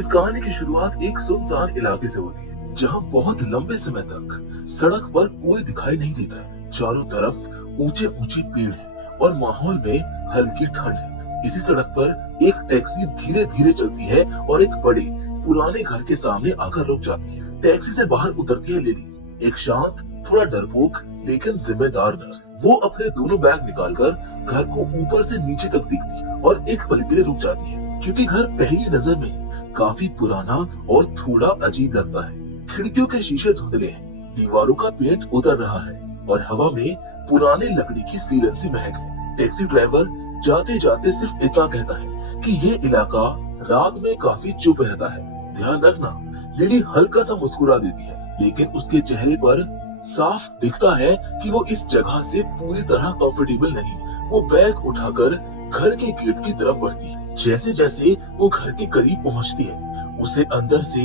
इस कहानी की शुरुआत एक सुनसान इलाके से होती है, जहाँ बहुत लंबे समय तक सड़क पर कोई दिखाई नहीं देता है। चारों तरफ ऊंचे ऊंचे पेड़ हैं और माहौल में हल्की ठंड है। इसी सड़क पर एक टैक्सी धीरे धीरे चलती है और एक बड़े पुराने घर के सामने आकर रुक जाती है। टैक्सी से बाहर उतरती है लिली, एक शांत, थोड़ा डरपोक लेकिन जिम्मेदार नर्स। वो अपने दोनों बैग निकालकर घर को ऊपर से नीचे तक देखती है और एक पल के लिए रुक जाती है, क्योंकि घर पहली नजर में ही काफी पुराना और थोड़ा अजीब लगता है। खिड़कियों के शीशे धुंधले हैं, दीवारों का पेंट उतर रहा है और हवा में पुराने लकड़ी की सीलन सी महक है। टैक्सी ड्राइवर जाते जाते सिर्फ इतना कहता है कि ये इलाका रात में काफी चुप रहता है, ध्यान रखना। लिली हल्का सा मुस्कुरा देती है, लेकिन उसके चेहरे पर साफ दिखता है कि वो इस जगह से पूरी तरह कंफर्टेबल नहीं है। वो बैग उठाकर घर के गेट की तरफ बढ़ती है। जैसे जैसे वो घर के करीब पहुंचती है, उसे अंदर से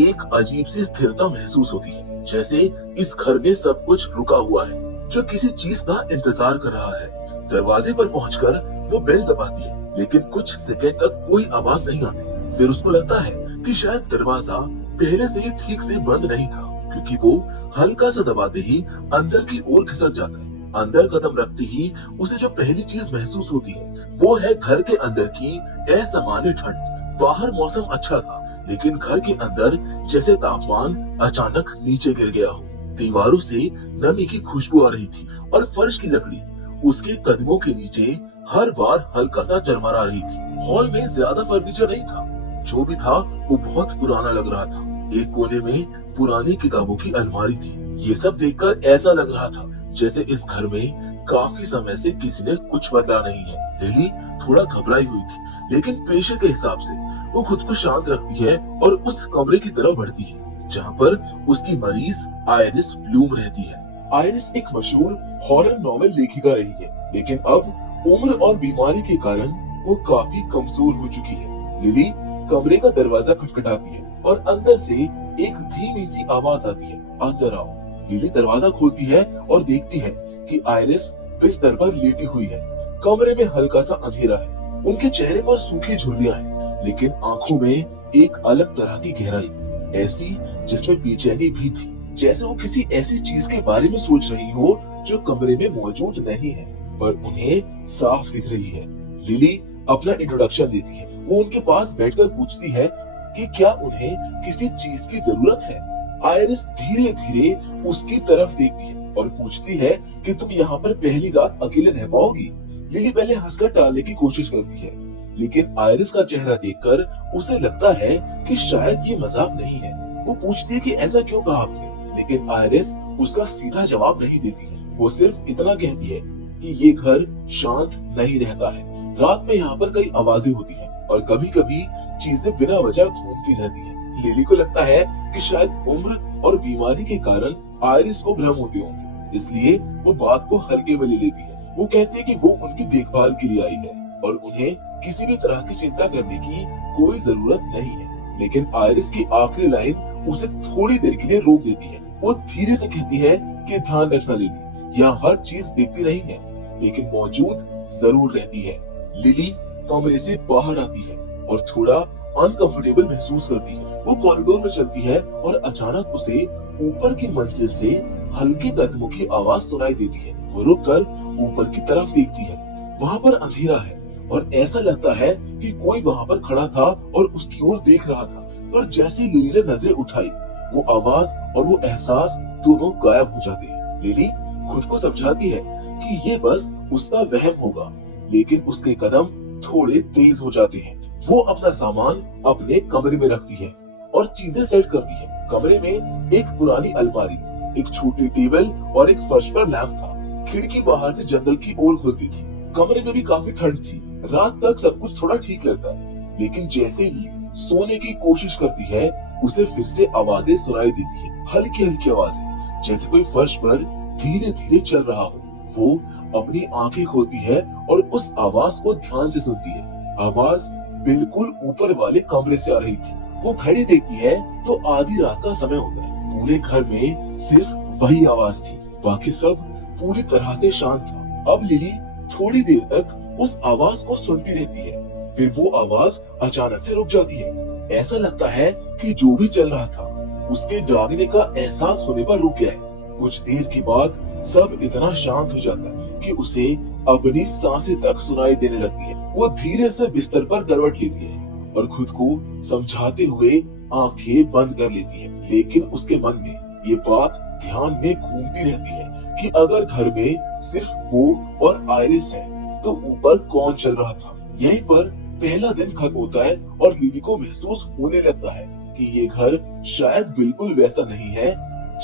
एक अजीब सी स्थिरता महसूस होती है, जैसे इस घर में सब कुछ रुका हुआ है, जो किसी चीज का इंतजार कर रहा है। दरवाजे पर पहुंचकर वो बेल दबाती है, लेकिन कुछ सेकंड तक कोई आवाज नहीं आती। फिर उसको लगता है कि शायद दरवाजा पहले से ही ठीक से बंद नहीं था, क्योंकि वो हल्का सा दबाते ही अंदर की ओर खिसक जाता है। अंदर कदम रखते ही उसे जो पहली चीज महसूस होती है वो है घर के अंदर की असामान्य ठंड। बाहर मौसम अच्छा था, लेकिन घर के अंदर जैसे तापमान अचानक नीचे गिर गया हो। दीवारों से नमी की खुशबू आ रही थी और फर्श की लकड़ी उसके कदमों के नीचे हर बार हल्का सा चरमरा रही थी। हॉल में ज्यादा फर्नीचर नहीं था, जो भी था वो बहुत पुराना लग रहा था। एक कोने में पुरानी किताबों की अलमारी थी। ये सब देखकर ऐसा लग रहा था जैसे इस घर में काफी समय से किसी ने कुछ बदला नहीं है। लिली थोड़ा घबराई हुई थी, लेकिन पेशे के हिसाब से वो खुद को शांत रखती है और उस कमरे की तरफ बढ़ती है जहाँ पर उसकी मरीज आयरिस ब्लूम रहती है। आयरिस एक मशहूर हॉरर नॉवेल लेखिका रही है, लेकिन अब उम्र और बीमारी के कारण वो काफी कमजोर हो चुकी है। लिली कमरे का दरवाजा खटखटाती है और अंदर से एक धीमी सी आवाज आती है, अंदर आओ। लिली दरवाजा खोलती है और देखती है कि आयरिस बिस्तर पर लेटी हुई है। कमरे में हल्का सा अंधेरा है, उनके चेहरे पर सूखी झुर्रियां हैं, लेकिन आंखों में एक अलग तरह की गहराई, ऐसी जिसमें बेचैनी भी थी, जैसे वो किसी ऐसी चीज के बारे में सोच रही हो जो कमरे में मौजूद नहीं है पर उन्हें साफ दिख रही है। लिली अपना इंट्रोडक्शन देती है। वो उनके पास बैठकर पूछती है कि क्या उन्हें किसी चीज की जरूरत है। आयरिस धीरे धीरे उसकी तरफ देखती है और पूछती है कि तुम यहाँ पर पहली रात अकेले रह पाओगी। लिली पहले हंसकर टालने की कोशिश करती है, लेकिन आयरिस का चेहरा देखकर उसे लगता है कि शायद ये मजाक नहीं है। वो पूछती है कि ऐसा क्यों कहा आपने, लेकिन आयरिस उसका सीधा जवाब नहीं देती है। वो सिर्फ इतना कहती है कि ये घर शांत नहीं रहता है। रात में यहाँ पर कई आवाजें होती है और कभी कभी चीजें बिना वजह घूमती रहती है। लिली को लगता है कि शायद उम्र और बीमारी के कारण आयरिस को भ्रम होते होंगे, इसलिए वो बात को हल्के में ले लेती है। वो कहती है कि वो उनकी देखभाल के लिए आई है और उन्हें किसी भी तरह की चिंता करने की कोई जरूरत नहीं है। लेकिन आयरिस की आखिरी लाइन उसे थोड़ी देर के लिए रोक देती है। वो धीरे से कहती है कि ध्यान रखना लिली, यहाँ हर चीज दिखती नहीं है, लेकिन मौजूद जरूर रहती है। लिली कमरे से बाहर आती है और थोड़ा अनकंफर्टेबल महसूस करती है। वो कॉरिडोर में चलती है और अचानक उसे ऊपर की मंजिल से हल्के कदमों की आवाज सुनाई देती है। वो रुककर ऊपर की तरफ देखती है। वहाँ पर अंधेरा है और ऐसा लगता है कि कोई वहाँ पर खड़ा था और उसकी ओर देख रहा था, पर जैसे लिली ने नजरें उठाई, वो आवाज और वो एहसास दोनों गायब हो जाते हैं। लिली खुद को समझाती है कि ये बस उसका वहम होगा, लेकिन उसके कदम थोड़े तेज हो जाते हैं। वो अपना सामान अपने कमरे में रखती है और चीजें सेट करती है। कमरे में एक पुरानी अलमारी, एक छोटी टेबल और एक फर्श पर लैंप था। खिड़की बाहर से जंगल की ओर खुलती थी। कमरे में भी काफी ठंड थी। रात तक सब कुछ थोड़ा ठीक लगता है, लेकिन जैसे ही सोने की कोशिश करती है, उसे फिर से आवाजें सुनाई देती है, हल्की हल्की आवाजें, जैसे कोई फर्श पर धीरे धीरे चल रहा हो। वो अपनी आंखें खोलती है और उस आवाज को ध्यान से सुनती है। आवाज बिल्कुल ऊपर वाले कमरे से आ रही थी। वो घड़ी देखती है तो आधी रात का समय होता है। पूरे घर में सिर्फ वही आवाज थी, बाकी सब पूरी तरह से शांत था। अब लिली थोड़ी देर तक उस आवाज को सुनती रहती है, फिर वो आवाज अचानक से रुक जाती है। ऐसा लगता है कि जो भी चल रहा था उसके जागने का एहसास होने पर रुक गया है। कुछ देर के बाद सब इतना शांत हो जाता है कि उसे अपनी सांसें तक सुनाई देने लगती है। वो धीरे से बिस्तर पर करवट लेती है और खुद को समझाते हुए आंखें बंद कर लेती है। लेकिन उसके मन में ये बात ध्यान में घूमती रहती है कि अगर घर में सिर्फ वो और आयरिस है तो ऊपर कौन चल रहा था। यहीं पर पहला दिन खत्म होता है और लिली को महसूस होने लगता है कि ये घर शायद बिल्कुल वैसा नहीं है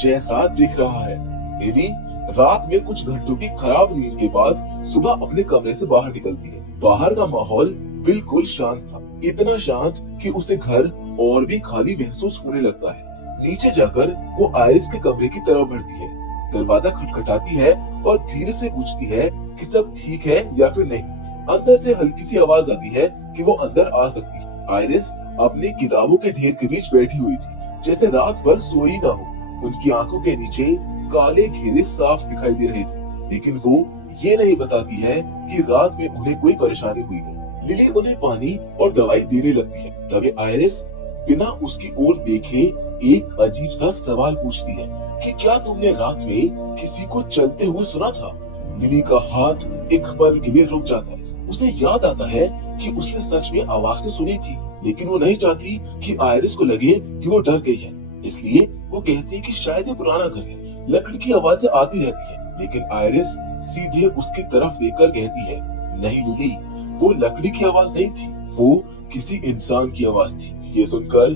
जैसा दिख रहा है। लिली रात में कुछ घंटों की खराब नींद के बाद सुबह अपने कमरे से बाहर निकलती है। बाहर का माहौल बिल्कुल शांत था, इतना शांत कि उसे घर और भी खाली महसूस होने लगता है। नीचे जाकर वो आयरिस के कमरे की तरफ बढ़ती है, दरवाजा खटखटाती है और धीरे से पूछती है कि सब ठीक है या फिर नहीं। अंदर से हल्की सी आवाज आती है कि वो अंदर आ सकती है। आयरिस अपनी किताबों के ढेर के बीच बैठी हुई थी, जैसे रात भर सोई ना हो। उनकी आंखों के नीचे काले घेरे साफ दिखाई दे रहे थे, लेकिन वो ये नहीं बताती है कि रात में उन्हें कोई परेशानी हुई है। लिली उन्हें पानी और दवाई देने लगती है। तभी आयरिस बिना उसकी ओर देखे एक अजीब सा सवाल पूछती है कि क्या तुमने रात में किसी को चलते हुए सुना था? लिली का हाथ एक पल के लिए रुक जाता है। उसे याद आता है कि उसने सच में आवाज तो सुनी थी, लेकिन वो नहीं चाहती कि आयरिस को लगे कि वो डर गई है। इसलिए वो कहती है कि शायद ये पुराना घर है, लकड़ी की आवाजें आती रहती है। लेकिन आयरिस सीधे उसकी तरफ देखकर कहती है, नहीं लिली, वो लकड़ी की आवाज नहीं थी, वो किसी इंसान की आवाज थी। ये सुनकर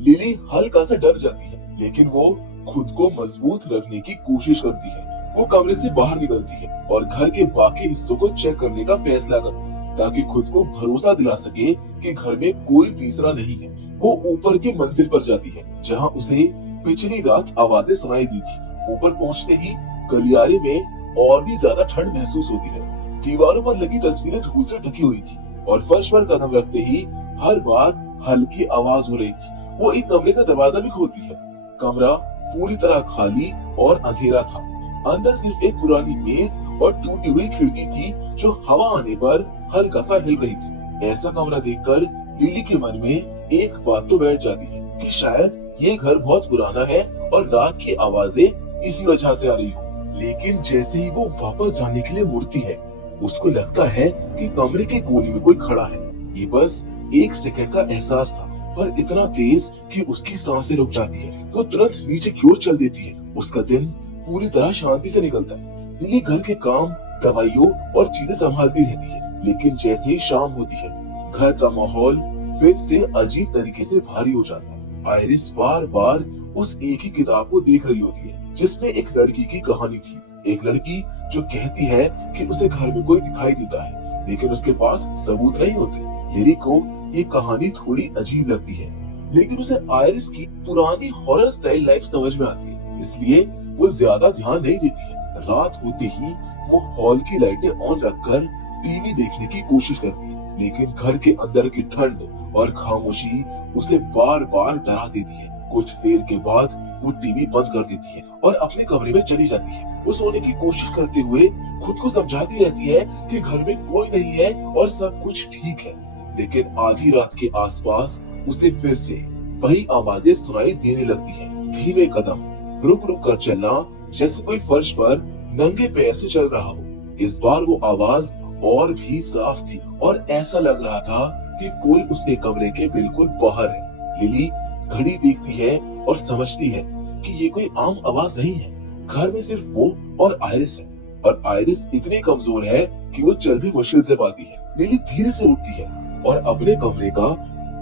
लिली हल्का सा डर जाती है, लेकिन वो खुद को मजबूत रखने की कोशिश करती है। वो कमरे से बाहर निकलती है और घर के बाकी हिस्सों को चेक करने का फैसला करती है, ताकि खुद को भरोसा दिला सके कि घर में कोई तीसरा नहीं है। वो ऊपर की मंजिल पर जाती है, जहाँ उसे पिछली रात आवाजें सुनाई दी थी। ऊपर पहुंचते ही गलियारे में और भी ज्यादा ठंड महसूस होती है। दीवारों पर लगी तस्वीरें धूल से ढकी हुई थी और फर्श पर कदम रखते ही हर बार हल्की आवाज हो रही थी। वो एक कमरे का दरवाजा भी खोलती है। कमरा पूरी तरह खाली और अंधेरा था। अंदर सिर्फ एक पुरानी मेज और टूटी हुई खिड़की थी, जो हवा आने पर हल्का सा हिल रही थी। ऐसा कमरा देखकर लिली के मन में एक बात तो बैठ जाती है कि शायद ये घर बहुत पुराना है और रात की आवाजें इसी वजह से आ रही हो। लेकिन जैसे ही वो वापस जाने के लिए मुड़ती है, उसको लगता है कि कमरे के कोने में कोई खड़ा है। ये बस एक सेकंड का एहसास था, पर इतना तेज कि उसकी सांसें रुक जाती है। वो तुरंत नीचे की ओर चल देती है। उसका दिन पूरी तरह शांति से निकलता है। लिली घर के काम, दवाइयों और चीजें संभालती रहती है, लेकिन जैसे ही शाम होती है, घर का माहौल फिर से अजीब तरीके से भारी हो जाता है। आयरिस बार बार उस एक ही किताब को देख रही होती है, जिसमें एक लड़की की कहानी थी। एक लड़की जो कहती है कि उसे घर में कोई दिखाई देता है, लेकिन उसके पास सबूत नहीं होते। लिली को ये कहानी थोड़ी अजीब लगती है, लेकिन उसे आयरिस की पुरानी हॉरर स्टाइल लाइफ समझ में आती है, इसलिए वो ज्यादा ध्यान नहीं देती है। रात होते ही वो हॉल की लाइटें ऑन रखकर टीवी देखने की कोशिश करती है, लेकिन घर के अंदर की ठंड और खामोशी उसे बार बार डरा देती है। कुछ देर के बाद वो टीवी बंद कर देती है और अपने कमरे में चली जाती है। वो सोने की कोशिश करते हुए खुद को समझाती रहती है कि घर में कोई नहीं है और सब कुछ ठीक है। लेकिन आधी रात के आसपास उसे फिर से वही आवाजें सुनाई देने लगती है। धीमे कदम, रुक रुक कर चलना, जैसे कोई फर्श पर नंगे पैर से चल रहा हो। इस बार वो आवाज और भी साफ थी और ऐसा लग रहा था कि कोई उसके कमरे के बिल्कुल बाहर है। लिली घड़ी देखती है और समझती है कि ये कोई आम आवाज नहीं है। घर में सिर्फ वो और आयरिस है, और आयरिस इतनी कमजोर है कि वो चल भी मुश्किल से पाती है। लिली धीरे से उठती है और अपने कमरे का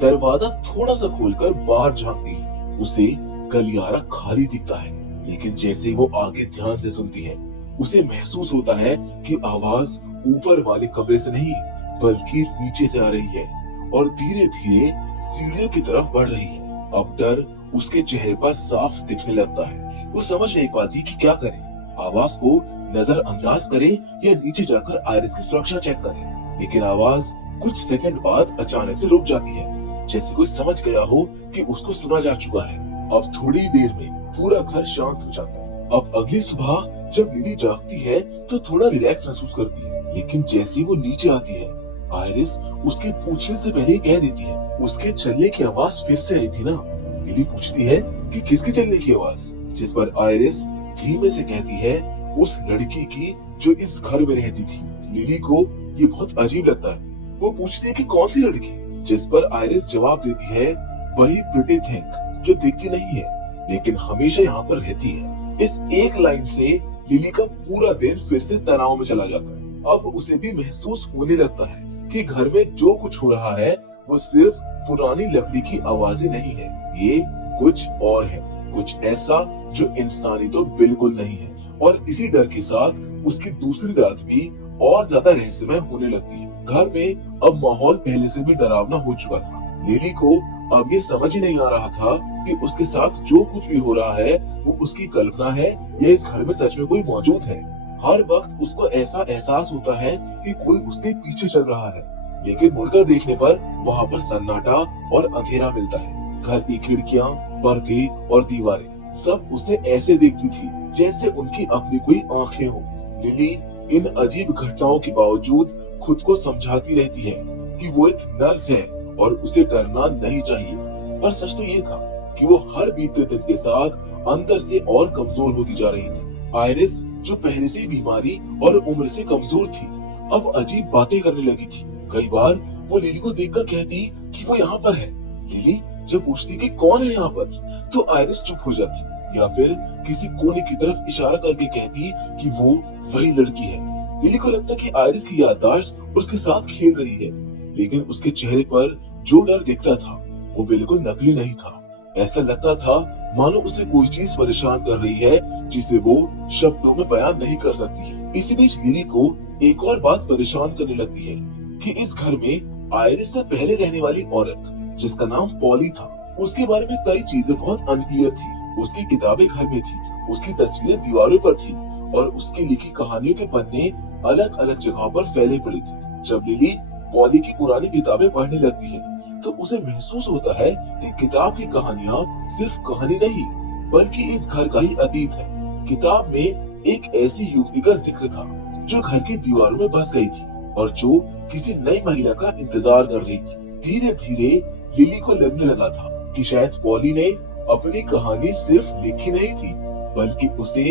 दरवाजा थोड़ा सा खोलकर बाहर झांकती है। उसे गलियारा खाली दिखता है, लेकिन जैसे ही वो आगे ध्यान से सुनती है, उसे महसूस होता है कि आवाज ऊपर वाले कमरे से नहीं बल्कि नीचे से आ रही है और धीरे धीरे सीढ़ियों की तरफ बढ़ रही है। अब डर उसके चेहरे पर साफ दिखने लगता है। वो समझ नहीं पाती कि क्या करे, आवाज को नजरअंदाज करे या नीचे जाकर आयरिस की सुरक्षा चेक करे। लेकिन आवाज कुछ सेकंड बाद अचानक से रुक जाती है, जैसे कोई समझ गया हो कि उसको सुना जा चुका है। अब थोड़ी देर में पूरा घर शांत हो जाता है। अब अगली सुबह जब लिली जागती है तो थोड़ा रिलैक्स महसूस करती है, लेकिन जैसे वो नीचे आती है, आयरिस उसके पूछने से पहले कह देती है, उसके चलने की आवाज फिर से आई थी ना। लिली पूछती है कि किसकी चलने की आवाज, जिस पर आयरिस धीमे से कहती है उस लड़की की जो इस घर में रहती थी। लिली को ये बहुत अजीब लगता है। वो पूछती है कि कौन सी लड़की, जिस पर आयरिस जवाब देती है वही प्रिटी थिंग जो दिखती नहीं है लेकिन हमेशा यहाँ पर रहती है। इस एक लाइन से लिली का पूरा दिन फिर से तनाव में चला जाता है। अब उसे भी महसूस होने लगता है कि घर में जो कुछ हो रहा है वो सिर्फ पुरानी लकड़ी की आवाजें नहीं है, ये कुछ और है, कुछ ऐसा जो इंसानी तो बिल्कुल नहीं है। और इसी डर के साथ उसकी दूसरी रात भी और ज्यादा रहस्यमय होने लगती है। घर में अब माहौल पहले से भी डरावना हो चुका था। लिली को अब ये समझ ही नहीं आ रहा था कि उसके साथ जो कुछ भी हो रहा है वो उसकी कल्पना है या इस घर में सच में कोई मौजूद है। हर वक्त उसको ऐसा एहसास होता है कि कोई उसके पीछे चल रहा है, लेकिन मुड़कर देखने पर वहाँ पर सन्नाटा और अंधेरा मिलता है। घर की खिड़कियाँ, पर्दे और दीवारें सब उसे ऐसे देखती थी जैसे उनकी अपनी कोई आंखें हो। लिली इन अजीब घटनाओं के बावजूद खुद को समझाती रहती है कि वो एक नर्स है और उसे डरना नहीं चाहिए। पर सच तो ये था कि वो हर बीते दिन के साथ अंदर से और कमजोर होती जा रही थी। आयरिस जो पहले से बीमारी और उम्र से कमजोर थी, अब अजीब बातें करने लगी थी। कई बार वो लिली को देखकर कहती कि वो यहाँ पर है। लिली जब पूछती कि कौन है यहाँ पर, तो आयरिस चुप हो जाती या फिर किसी कोने की तरफ इशारा करके कहती कि वो वही लड़की है। लिली को लगता कि आयरिस की याददाश्त उसके साथ खेल रही है, लेकिन उसके चेहरे पर जो डर दिखता था वो बिल्कुल नकली नहीं था। ऐसा लगता था मानो उसे कोई चीज परेशान कर रही है जिसे वो शब्दों में बयान नहीं कर सकती है। इसी बीच लिली को एक और बात परेशान करने लगती है कि इस घर में आयरिस से पहले रहने वाली औरत जिसका नाम पॉली था, उसके बारे में कई चीजें बहुत अनक्लियर थी। उसकी किताबें घर में थी, उसकी तस्वीरें दीवारों पर थी और उसकी लिखी कहानियों के पन्ने अलग अलग जगहों पर फैले पड़े थे। जब लिली पॉली की पुरानी किताबें पढ़ने लगती है तो उसे महसूस होता है कि किताब की कहानियां सिर्फ कहानी नहीं बल्कि इस घर का ही अतीत है। किताब में एक ऐसी युवती का जिक्र था जो घर की दीवारों में बस गई थी और जो किसी नई महिला का इंतजार कर रही थी। धीरे धीरे लिली को लगने लगा था कि शायद पॉली ने अपनी कहानी सिर्फ लिखी नहीं थी बल्कि उसे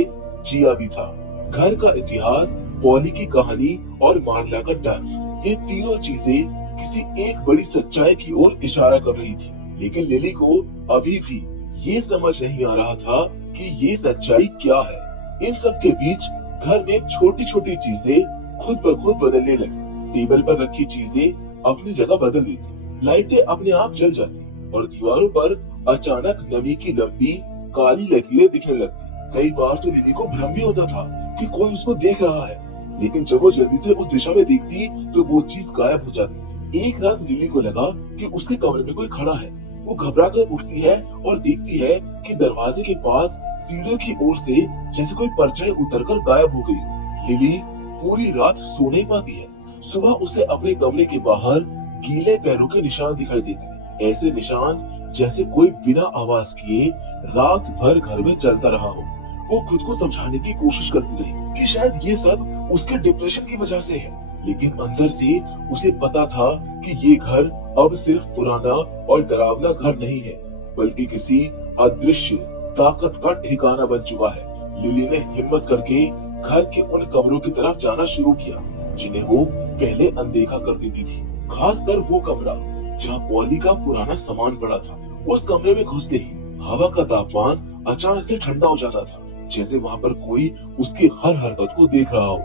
जिया भी था। घर का इतिहास, पॉली की कहानी और मार्ला का डर, ये तीनों चीजें किसी एक बड़ी सच्चाई की ओर इशारा कर रही थी। लेकिन लिली को अभी भी ये समझ नहीं आ रहा था कि ये सच्चाई क्या है। इन सब के बीच घर में छोटी छोटी चीजें खुद ब खुद बदलने लगी। टेबल पर रखी चीजें अपनी जगह बदल देती, लाइटें अपने आप जल जाती और दीवारों पर अचानक नमी की लंबी काली लकीरें दिखने लगती। कई बार तो लिली को भ्रम भी होता था कि कोई उसको देख रहा है, लेकिन जब वो जल्दी से उस दिशा में देखती तो वो चीज गायब हो जाती। एक रात लिली को लगा कि उसके कमरे में कोई खड़ा है। वो घबरा कर उठती है और देखती है कि दरवाजे के पास सीढ़ियों की ओर से जैसे कोई परछाई उतरकर गायब हो गई। लिली पूरी रात सो नहीं पाती है। सुबह उसे अपने कमरे के बाहर गीले पैरों के निशान दिखाई देते हैं, ऐसे निशान जैसे कोई बिना आवाज किए रात भर घर में चलता रहा हो। वो खुद को समझाने की कोशिश करती रही कि शायद ये सब उसके डिप्रेशन की वजह से है, लेकिन अंदर से उसे पता था कि ये घर अब सिर्फ पुराना और डरावना घर नहीं है बल्कि किसी अदृश्य ताकत का ठिकाना बन चुका है। लिली ने हिम्मत करके घर के उन कमरों की तरफ जाना शुरू किया जिन्हें वो पहले अनदेखा कर देती थी, खासकर वो कमरा जहाँ पॉली का पुराना सामान पड़ा था। उस कमरे में घुसते ही हवा का तापमान अचानक से ठंडा हो जाता था, जैसे वहाँ पर कोई उसकी हर हरकत को देख रहा हो।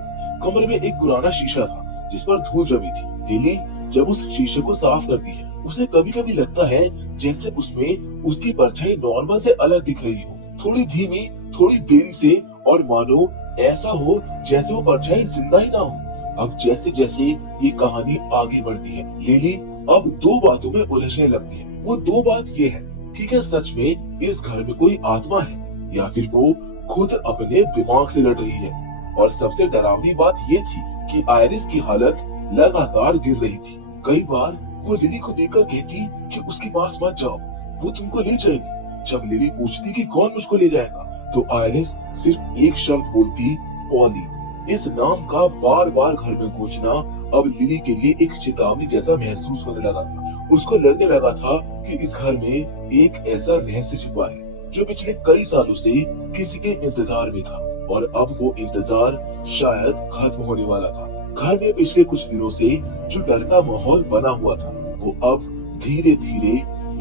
कमरे में एक पुराना शीशा था जिस पर धूल जमी थी। लिली जब उस शीशे को साफ करती है उसे कभी कभी लगता है जैसे उसमें उसकी परछाई नॉर्मल से अलग दिख रही हो, थोड़ी धीमी, थोड़ी देरी से, और मानो ऐसा हो जैसे वो परछाई जिंदा ही ना हो। अब जैसे जैसे ये कहानी आगे बढ़ती है लिली अब दो बातों में उलझने लगती है। वो दो बात ये है कि क्या सच में इस घर में कोई आत्मा है या फिर वो खुद अपने दिमाग से लड़ रही है। और सबसे डरावनी बात ये थी कि आयरिस की हालत लगातार गिर रही थी। कई बार वो लिली को देखकर कहती कि उसके पास मत जाओ, वो तुमको ले जाएगी। जब लिली पूछती कि कौन मुझको ले जाएगा तो आयरिस सिर्फ एक शब्द बोलती, पॉली। इस नाम का बार बार घर में गूंजना अब लिली के लिए एक चेतावनी जैसा महसूस होने लगा था। उसको लगने लगा था कि इस घर में एक ऐसा रहस्य छिपा है जो पिछले कई सालों से किसी के इंतजार में था, और अब वो इंतजार शायद खत्म होने वाला था। घर में पिछले कुछ दिनों से जो डर का माहौल बना हुआ था, वो अब धीरे धीरे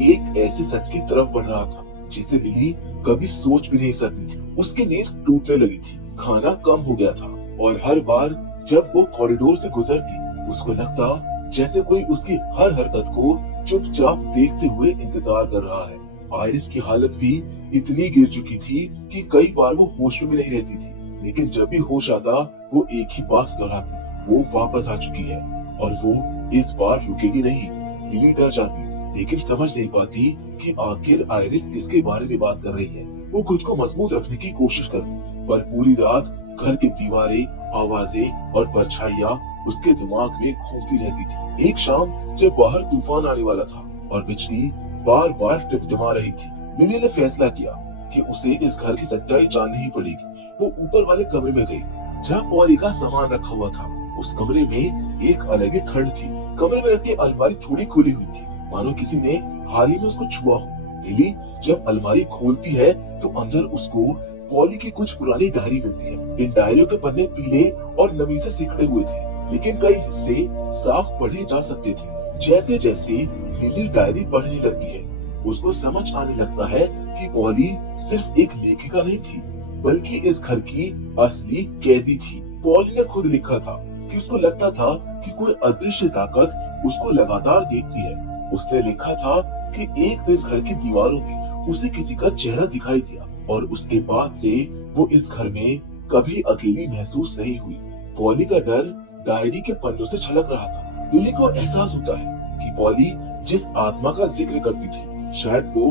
एक ऐसे सच की तरफ बढ़ रहा था जिसे लिली कभी सोच भी नहीं सकती थी। उसकी नींद टूटने लगी थी, खाना कम हो गया था, और हर बार जब वो कॉरिडोर से गुजरती, उसको लगता जैसे कोई उसकी हर हरकत को चुपचाप देखते हुए इंतजार कर रहा है। आयरिस की हालत भी इतनी गिर चुकी थी कि कई बार वो होश में भी नहीं रहती थी, लेकिन जब भी होश आता वो एक ही बात दोहराती, वो वापस आ चुकी है और वो इस बार रुकेगी नहीं। लिली डर जाती, लेकिन समझ नहीं पाती कि आखिर आयरिस किसके बारे में बात कर रही है। वो खुद को मजबूत रखने की कोशिश करती, पर पूरी रात घर की दीवारें, आवाजें और परछाइयां उसके दिमाग में घूमती रहती थी। एक शाम जब बाहर तूफान आने वाला था और बिजली बार बार टिमटिमा रही थी, लिली ने फैसला किया कि उसे इस घर की सच्चाई जाननी ही पड़ेगी। वो ऊपर वाले कमरे में गई जहाँ पॉली का सामान रखा हुआ था। उस कमरे में एक अलग ही ठंड थी। कमरे में रखी अलमारी थोड़ी खुली हुई थी, मानो किसी ने हाल ही में उसको छुआ हो। लिली जब अलमारी खोलती है तो अंदर उसको पॉली की कुछ पुरानी डायरी मिलती है। इन डायरियों के पन्ने पीले और नमी से सिकुड़े हुए थे, लेकिन कई हिस्से साफ पढ़े जा सकते थे। जैसे जैसे लिली डायरी पढ़ने लगती है, उसको समझ आने लगता है कि पॉली सिर्फ एक लेखिका नहीं थी, बल्कि इस घर की असली कैदी थी। पॉली ने खुद लिखा था कि उसको लगता था कि कोई अदृश्य ताकत उसको लगातार देखती है। उसने लिखा था कि एक दिन घर की दीवारों में उसे किसी का चेहरा दिखाई दिया, और उसके बाद से वो इस घर में कभी अकेली महसूस नहीं हुई। पॉली का डर डायरी के पन्नों से छलक रहा था। लिली को एहसास होता है कि पॉली जिस आत्मा का जिक्र करती थी, शायद वो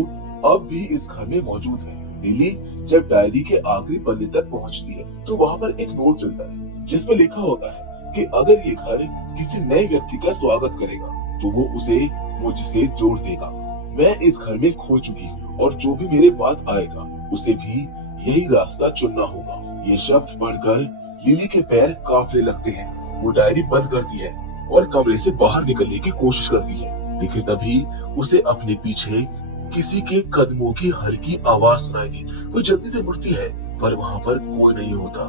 अब भी इस घर में मौजूद है। लिली जब डायरी के आखिरी पन्ने तक पहुंचती है तो वहाँ पर एक नोट मिलता है जिसमें लिखा होता है कि अगर ये घर किसी नए व्यक्ति का स्वागत करेगा तो वो उसे मुझसे जोड़ देगा। मैं इस घर में खो चुकी हूँ और जो भी मेरे बाद आएगा उसे भी यही रास्ता चुनना होगा। ये शब्द पढ़कर लिली के पैर कांपने लगते हैं। वो डायरी बंद करती है और कमरे से बाहर निकलने की कोशिश करती है, लेकिन तभी उसे अपने पीछे किसी के कदमों की हल्की आवाज सुनाई दी। वो जल्दी से मुड़ती है, पर वहाँ पर कोई नहीं होता।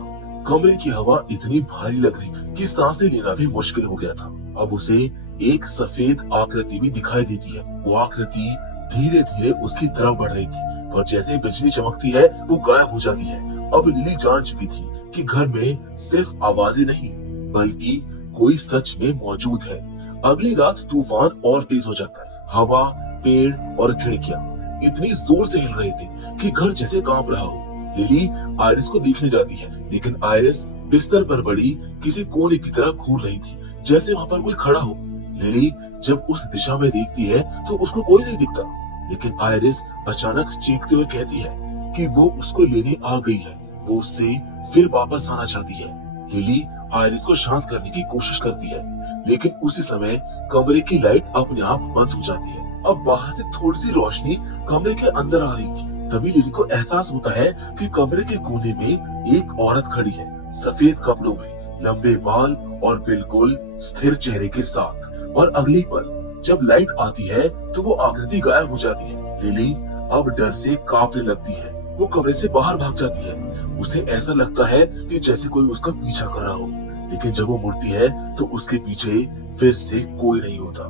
कमरे की हवा इतनी भारी लग रही कि सांसें लेना भी मुश्किल हो गया था। अब उसे एक सफेद आकृति भी दिखाई देती है। वो आकृति धीरे धीरे उसकी तरफ बढ़ रही थी, पर जैसे बिजली चमकती है वो गायब हो जाती है। अब लिली जान चुकी थी कि घर में सिर्फ आवाजें नहीं, बल्कि कोई सच में मौजूद है। अगली रात तूफान और तेज हो जाता है। हवा, पेड़ और खिड़कियां इतनी जोर से हिल रहे थे कि घर जैसे कांप रहा हो। लिली आयरिस को देखने जाती है, लेकिन आयरिस बिस्तर पर पड़ी किसी कोने की तरफ घूर रही थी, जैसे वहाँ पर कोई खड़ा हो। लिली जब उस दिशा में देखती है तो उसको कोई नहीं दिखता, लेकिन आयरिस अचानक चीखते हुए कहती है कि वो उसको लेने आ गई है। वो उससे फिर वापस आना चाहती है। लिली आयरिस को शांत करने की कोशिश करती है, लेकिन उसी समय कमरे की लाइट अपने आप बंद हो जाती है। अब बाहर से थोड़ी सी रोशनी कमरे के अंदर आ रही थी। तभी लिली को एहसास होता है कि कमरे के कोने में एक औरत खड़ी है, सफेद कपड़ों में, लंबे बाल और बिल्कुल स्थिर चेहरे के साथ। और अगली पल जब लाइट आती है तो वो आकृति गायब हो जाती है। लिली अब डर से कांपने लगती है। वो कमरे से बाहर भाग जाती है। उसे ऐसा लगता है कि जैसे कोई उसका पीछा कर रहा हो, लेकिन जब वो मुड़ती है तो उसके पीछे फिर से कोई नहीं होता।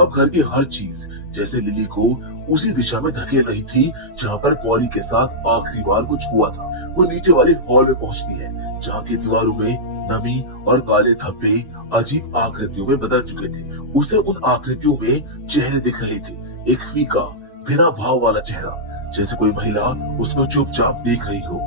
अब घर की हर चीज जैसे लिली को उसी दिशा में धकेल रही थी जहाँ पर पॉली के साथ आखिरी बार कुछ हुआ था। वो नीचे वाले हॉल में पहुंचती है जहाँ की दीवारों में नमी और काले धब्बे अजीब आकृतियों में बदल चुके थे। उसे उन आकृतियों में चेहरे दिख रहे थे, एक फीका बिना भाव वाला चेहरा, जैसे कोई महिला उसको चुपचाप देख रही हो।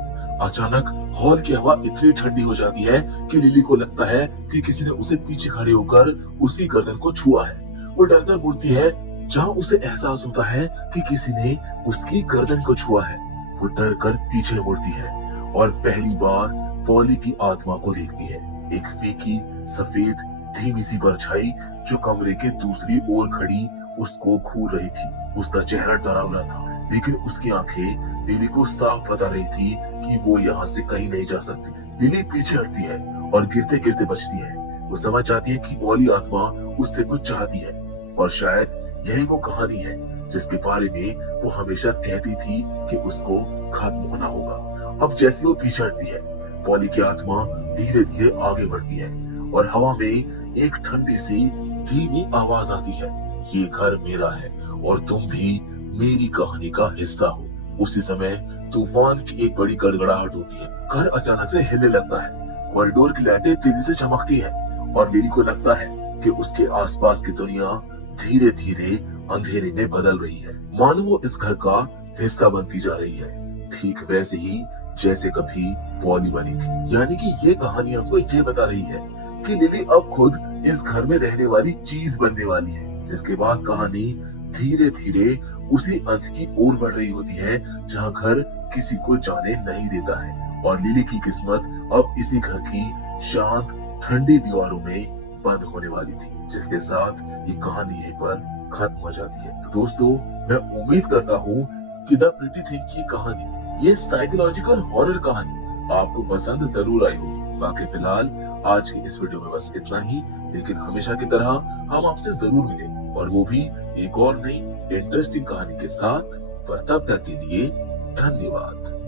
अचानक हॉल की हवा इतनी ठंडी हो जाती है कि लिली को लगता है कि किसी ने उसे पीछे खड़े होकर उसकी गर्दन को छुआ है। वो डरकर मुड़ती है जहाँ उसे एहसास होता है कि किसी ने उसकी गर्दन को छुआ है। वो डर कर पीछे मुड़ती है और पहली बार पॉली की आत्मा को देखती है। एक फीकी सफेद धीमी सी परछाई जो कमरे के दूसरी ओर खड़ी उसको घूर रही थी। उसका चेहरा डरावना था, लेकिन उसकी आंखें लिली को साफ बता रही थी कि वो यहाँ से कहीं नहीं जा सकती। लिली पीछे हटती है और गिरते गिरते बचती है। वो समझ जाती है कि पॉली आत्मा उससे कुछ चाहती है और शायद यही वो कहानी है जिसके बारे में वो हमेशा कहती थी कि उसको खत्म होना होगा। अब जैसे वो पिछड़ती है, पॉली की आत्मा धीरे धीरे आगे बढ़ती है और हवा में एक ठंडी सी धीमी आवाज आती है, ये घर मेरा है और तुम भी मेरी कहानी का हिस्सा हो। उसी समय तूफान की एक बड़ी गड़गड़ाहट होती है, घर अचानक से हिलने लगता है, कॉरिडोर की लाइटें तेजी से चमकती है और लिली को लगता है कि उसके आसपास की दुनिया धीरे धीरे अंधेरे में बदल रही है, मानो वो इस घर का हिस्सा बनती जा रही है, ठीक वैसे ही जैसे कभी पॉली बनी थी। यानी कि ये कहानी हमको ये बता रही है कि लिली अब खुद इस घर में रहने वाली चीज बनने वाली है, जिसके बाद कहानी धीरे धीरे उसी अंत की ओर बढ़ रही होती है जहाँ घर किसी को जाने नहीं देता है और लिली की किस्मत अब इसी घर की शांत ठंडी दीवारों में बंद होने वाली थी, जिसके साथ ये कहानी यहीं पर खत्म हो जाती है। तो दोस्तों, मैं उम्मीद करता हूँ कि द प्रिटी थिंग की कहानी, ये साइकोलॉजिकल हॉरर कहानी आपको पसंद जरूर आई हो। बाकी फिलहाल आज की इस वीडियो में बस इतना ही, लेकिन हमेशा की तरह हम आपसे जरूर मिलेंगे और वो भी एक और नई इंटरेस्टिंग कहानी के साथ। पर तब तक के लिए धन्यवाद।